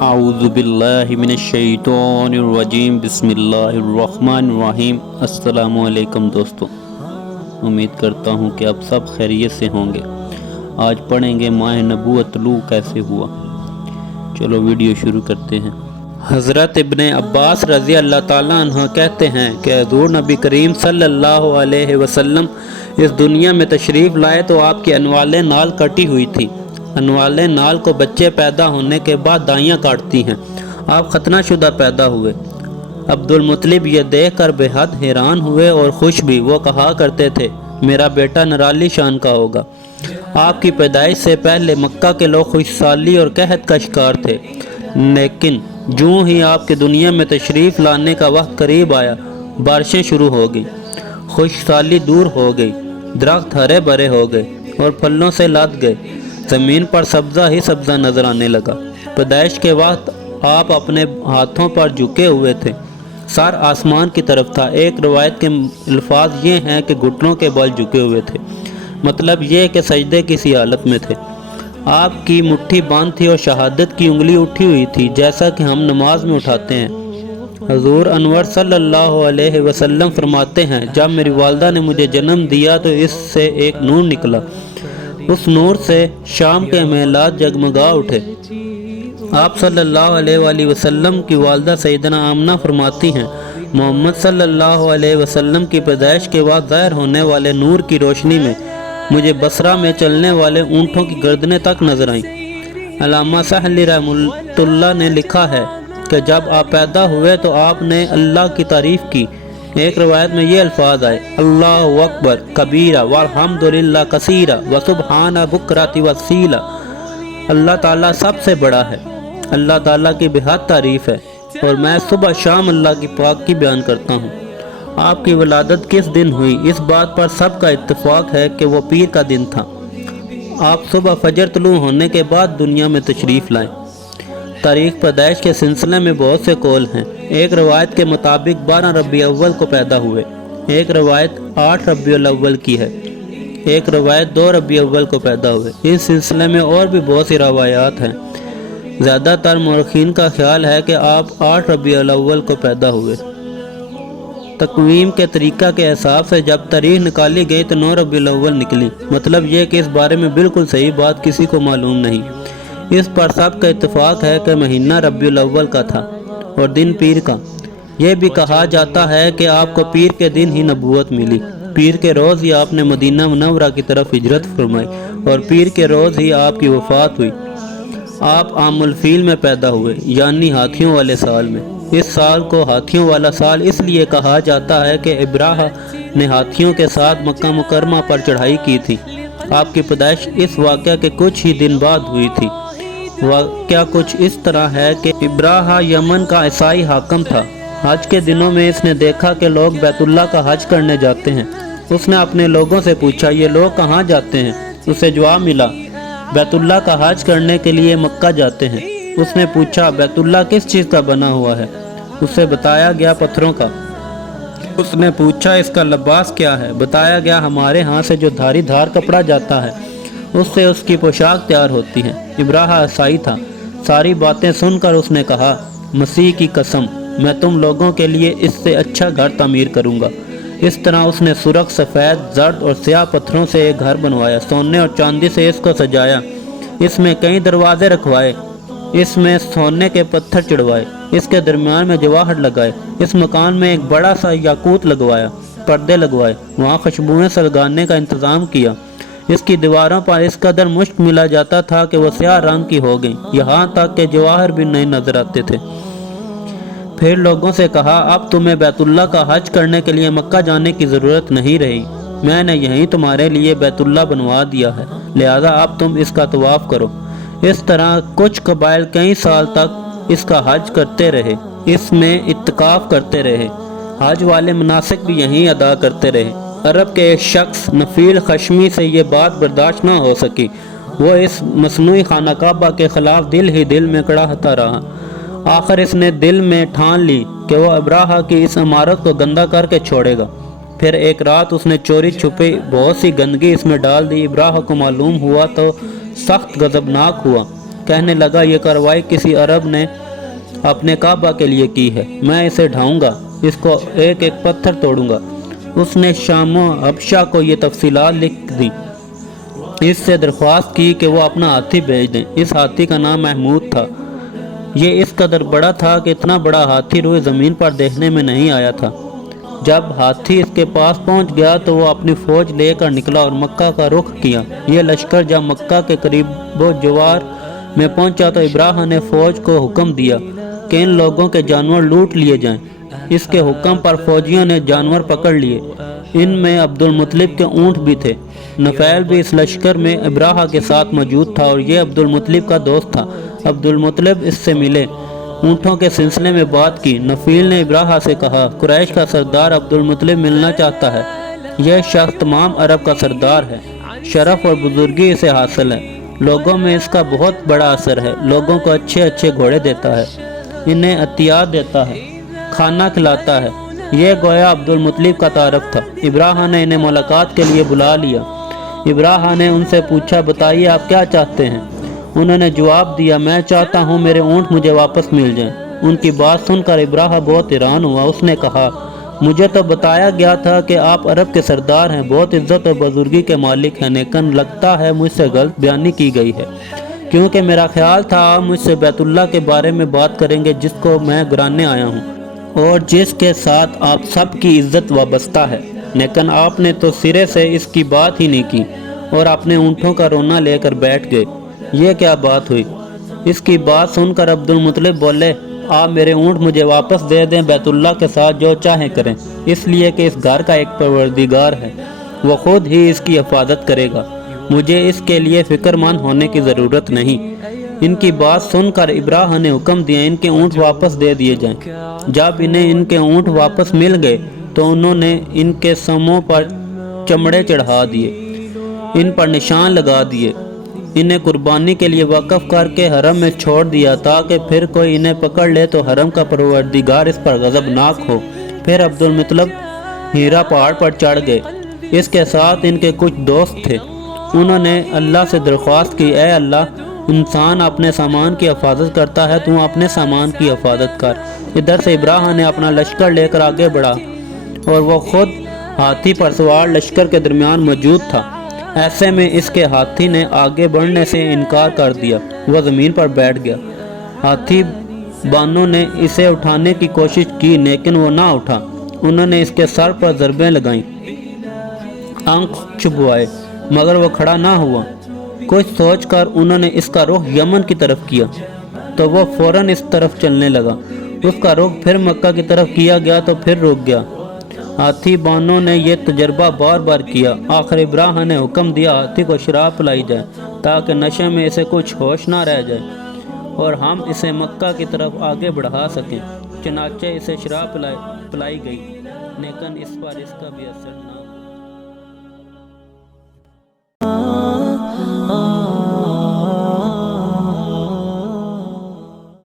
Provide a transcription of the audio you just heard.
اعوذ باللہ من الشیطان الرجیم، بسم اللہ الرحمن الرحیم۔ السلام علیکم دوستو، امید کرتا ہوں کہ آپ سب خیریت سے ہوں گے۔ آج پڑھیں گے ماہ نبوت طلوع کیسے ہوا۔ چلو ویڈیو شروع کرتے ہیں۔ حضرت ابن عباس رضی اللہ تعالیٰ عنہ کہتے ہیں کہ حضور نبی کریم صلی اللہ علیہ وسلم اس دنیا میں تشریف لائے تو آپ کی انوالِ نال کٹی ہوئی تھی۔ انوالِ نال کو بچے پیدا ہونے کے بعد دائیاں کاٹتی ہیں۔ آپ ختنہ شدہ پیدا ہوئے۔ عبد المطلب یہ دیکھ کر بے حد حیران ہوئے اور خوش بھی۔ وہ کہا کرتے تھے میرا بیٹا نرالی شان کا ہوگا۔ آپ کی پیدائش سے پہلے مکہ کے لوگ خوش سالی اور قحط کا شکار تھے، لیکن جوں ہی آپ کے دنیا میں تشریف لانے کا وقت قریب آیا، بارشیں شروع ہو گئی، خوش سالی دور ہو گئی، درخت ہرے بھرے ہو گئے اور پھلوں سے لد گئے، زمین پر سبزہ ہی سبزہ نظر آنے لگا۔ پیدائش کے وقت آپ اپنے ہاتھوں پر جھکے ہوئے تھے، سر آسمان کی طرف تھا۔ ایک روایت کے الفاظ یہ ہیں کہ گھٹنوں کے بل جھکے ہوئے تھے، مطلب یہ کہ سجدے کی سی حالت میں تھے۔ آپ کی مٹھی بند تھی اور شہادت کی انگلی اٹھی ہوئی تھی، جیسا کہ ہم نماز میں اٹھاتے ہیں۔ حضور انور صلی اللہ علیہ وسلم فرماتے ہیں جب میری والدہ نے مجھے جنم دیا تو اس سے ایک نور نکلا، اس نور سے شام کے محلات جگمگا اٹھے۔ آپ صلی اللہ علیہ وآلہ وسلم کی والدہ سیدنا آمنہ فرماتی ہیں محمد صلی اللہ علیہ وسلم کی پیدائش کے بعد ظاہر ہونے والے نور کی روشنی میں مجھے بصرہ میں چلنے والے اونٹوں کی گردنیں تک نظر آئیں۔ علامہ سہلی رحمۃ اللہ نے لکھا ہے کہ جب آپ پیدا ہوئے تو آپ نے اللہ کی تعریف کی۔ ایک روایت میں یہ الفاظ آئے اللہ اکبر کبیرہ والحمدللہ کثیرہ وسبحان بکرۃ وصیلہ۔ اللہ تعالیٰ سب سے بڑا ہے، اللہ تعالیٰ کی بے حد تعریف ہے اور میں صبح شام اللہ کی پاک کی بیان کرتا ہوں۔ آپ کی ولادت کس دن ہوئی؟ اس بات پر سب کا اتفاق ہے کہ وہ پیر کا دن تھا۔ آپ صبح فجر طلوع ہونے کے بعد دنیا میں تشریف لائے۔ تاریخ پیدائش کے سلسلے میں بہت سے قول ہیں۔ ایک روایت کے مطابق 12 ربیع الاول کو پیدا ہوئے، ایک روایت 8 ربیع الاول کی ہے، ایک روایت 2 ربیع الاول کو پیدا ہوئے۔ اس سلسلے میں اور بھی بہت سی روایات ہیں۔ زیادہ تر مورخین کا خیال ہے کہ آپ 8 ربیع الاول کو پیدا ہوئے۔ تقویم کے طریقہ کے حساب سے جب تاریخ نکالی گئی تو 9 ربیع الاول نکلی، مطلب یہ کہ اس بارے میں بالکل صحیح بات کسی کو معلوم نہیں۔ اس پر سب کا اتفاق ہے کہ مہینہ ربیع الاول کا تھا اور دن پیر کا۔ یہ بھی کہا جاتا ہے کہ آپ کو پیر کے دن ہی نبوت ملی، پیر کے روز ہی آپ نے مدینہ منورہ کی طرف ہجرت فرمائی اور پیر کے روز ہی آپ کی وفات ہوئی۔ آپ عام الفیل میں پیدا ہوئے، یعنی ہاتھیوں والے سال میں۔ اس سال کو ہاتھیوں والا سال اس لیے کہا جاتا ہے کہ ابراہ نے ہاتھیوں کے ساتھ مکہ مکرمہ پر چڑھائی کی تھی۔ آپ کی پیدائش اس واقعہ کے کچھ ہی دن بعد ہوئی تھی۔ واقعہ کچھ اس طرح ہے کہ ابراہ یمن کا عیسائی حاکم تھا۔ حج کے دنوں میں اس نے دیکھا کہ لوگ بیت اللہ کا حج کرنے جاتے ہیں۔ اس نے اپنے لوگوں سے پوچھا یہ لوگ کہاں جاتے ہیں؟ اسے جواب ملا بیت اللہ کا حج کرنے کے لیے مکہ جاتے ہیں۔ اس نے پوچھا بیت اللہ کس چیز کا بنا ہوا ہے؟ اسے بتایا گیا پتھروں کا۔ اس نے پوچھا اس کا لباس کیا ہے؟ بتایا گیا ہمارے ہاں سے جو دھاری دھار کپڑا جاتا ہے اس سے اس کی پوشاک تیار ہوتی ہے۔ ابراہ عیسائی تھا۔ ساری باتیں سن کر اس نے کہا مسیح کی قسم میں تم لوگوں کے لیے اس سے اچھا گھر تعمیر کروں گا۔ اس طرح اس نے سرخ، سفید، زرد اور سیاہ پتھروں سے ایک گھر بنوایا، سونے اور چاندی سے اس کو سجایا، اس میں کئی دروازے رکھوائے، اس میں سونے کے پتھر چڑھوائے، اس کے درمیان میں جواہر لگائے، اس مکان میں ایک بڑا سا یاقوت لگوایا، پردے لگوائے، وہاں خوشبوئیں سلگانے کا انتظام کیا۔ اس کی دیواروں پر اس قدر مشک ملا جاتا تھا کہ وہ سیاہ رنگ کی ہو گئیں، یہاں تک کہ جواہر بھی نہیں نظر آتے تھے۔ پھر لوگوں سے کہا اب تمہیں بیت اللہ کا حج کرنے کے لیے مکہ جانے کی ضرورت نہیں رہی، میں نے یہیں تمہارے لیے بیت اللہ بنوا دیا ہے، لہذا اب تم اس کا طواف کرو۔ اس طرح کچھ قبائل کئی سال تک اس کا حج کرتے رہے، اس میں اعتکاف کرتے رہے، حج والے مناسک بھی یہیں ادا کرتے رہے۔ عرب کے ایک شخص نفیل خشمی سے یہ بات برداشت نہ ہو سکی، وہ اس مصنوعی خانہ کعبہ کے خلاف دل ہی دل میں کڑاہتا رہا۔ آخر اس نے دل میں ٹھان لی کہ وہ ابراہ کی اس عمارت کو گندہ کر کے چھوڑے گا۔ پھر ایک رات اس نے چوری چھپے بہت سی گندگی اس میں ڈال دی۔ ابراہ کو معلوم ہوا تو سخت غضبناک ہوا، کہنے لگا یہ کارروائی کسی عرب نے اپنے کعبہ کے لیے کی ہے، میں اسے ڈھاؤں گا، اس کو ایک ایک پتھر توڑوں گا۔ اس نے شام و حبشہ کو یہ تفصیلات لکھ دی، اس سے درخواست کی کہ وہ اپنا ہاتھی بھیج دیں۔ اس ہاتھی کا نام محمود تھا۔ یہ اس قدر بڑا تھا کہ اتنا بڑا ہاتھی روئے زمین پر دیکھنے میں نہیں آیا تھا۔ جب ہاتھی اس کے پاس پہنچ گیا تو وہ اپنی فوج لے کر نکلا اور مکہ کا رخ کیا۔ یہ لشکر جب مکہ کے قریب و جوار میں پہنچا تو ابراہ نے فوج کو حکم دیا کہ ان لوگوں کے جانور لوٹ لیے جائیں۔ اس کے حکم پر فوجیوں نے جانور پکڑ لیے، ان میں عبد المطلب کے اونٹ بھی تھے۔ نفیل بھی اس لشکر میں ابراہ کے ساتھ موجود تھا اور یہ عبد المطلب کا دوست تھا۔ عبد المطلب اس سے ملے، اونٹوں کے سلسلے میں بات کی۔ نفیل نے ابراہ سے کہا، قریش کا سردار عبد المطلب ملنا چاہتا ہے، یہ شخص تمام عرب کا سردار ہے، شرف اور بزرگی اسے حاصل ہے، لوگوں میں اس کا بہت بڑا اثر ہے، لوگوں کو اچھے اچھے گھوڑے دیتا ہے، انہیں عطیات دیتا ہے، کھانا کھلاتا ہے۔ یہ گویا عبد المطلب کا تعارف تھا۔ ابراہ نے انہیں ملاقات کے لیے بلا لیا۔ ابراہ نے ان سے پوچھا، بتائیے آپ کیا چاہتے ہیں؟ انہوں نے جواب دیا، میں چاہتا ہوں میرے اونٹ مجھے واپس مل جائیں۔ ان کی بات سن کر ابراہ بہت حیران ہوا۔ اس نے کہا، مجھے تو بتایا گیا تھا کہ آپ عرب کے سردار ہیں، بہت عزت اور بزرگی کے مالک ہیں، لیکن لگتا ہے مجھ سے غلط بیانی کی گئی ہے، کیونکہ میرا خیال تھا آپ مجھ سے بیت اللہ کے بارے میں بات کریں گے جس کو میں گرانے آیا ہوں اور جس کے ساتھ آپ سب کی عزت وابستہ ہے، لیکن آپ نے تو سرے سے اس کی بات ہی نہیں کی اور اپنے اونٹوں کا رونا لے کر بیٹھ گئے، یہ کیا بات ہوئی؟ اس کی بات سن کر عبد المطلب بولے، آپ میرے اونٹ مجھے واپس دے دیں، بیت اللہ کے ساتھ جو چاہیں کریں، اس لیے کہ اس گھر کا ایک پروردگار ہے، وہ خود ہی اس کی حفاظت کرے گا، مجھے اس کے لیے فکر مند ہونے کی ضرورت نہیں۔ ان کی بات سن کر ابراہ نے حکم دیا، ان کے اونٹ واپس دے دیے جائیں۔ جب انہیں ان کے اونٹ واپس مل گئے تو انہوں نے ان کے سموں پر چمڑے چڑھا دیے، ان پر نشان لگا دیے، انہیں قربانی کے لیے وقف کر کے حرم میں چھوڑ دیا تاکہ پھر کوئی انہیں پکڑ لے تو حرم کا پروردگار اس پر غضبناک ہو۔ پھر عبد المطلب ہیرا پہاڑ پر چڑھ گئے، اس کے ساتھ ان کے کچھ دوست تھے۔ انہوں نے اللہ سے درخواست کی، اے اللہ، انسان اپنے سامان کی حفاظت کرتا ہے، تو اپنے سامان کی حفاظت کر۔ ادھر سے ابراہ نے اپنا لشکر لے کر آگے بڑھا اور وہ خود ہاتھی پر سوار لشکر کے درمیان موجود تھا۔ ایسے میں اس کے ہاتھی نے آگے بڑھنے سے انکار کر دیا، وہ زمین پر بیٹھ گیا۔ ہاتھی بانوں نے اسے اٹھانے کی کوشش کی لیکن وہ نہ اٹھا۔ انہوں نے اس کے سر پر ضربیں لگائیں، آنکھ چبھوائے، مگر وہ کھڑا نہ ہوا۔ کچھ سوچ کر انہوں نے اس کا رخ یمن کی طرف کیا تو وہ فوراً اس طرف چلنے لگا۔ اس کا رخ پھر مکہ کی طرف کیا گیا تو پھر رک گیا۔ ہاتھی بانوں نے یہ تجربہ بار بار کیا۔ آخر ابراہ نے حکم دیا، ہاتھی کو شراب پلائی جائے تاکہ نشے میں اسے کچھ ہوش نہ رہ جائے اور ہم اسے مکہ کی طرف آگے بڑھا سکیں۔ چنانچہ اسے شراب پلائی گئی لیکن اس پر اس کا بھی اثر نہ ہوا۔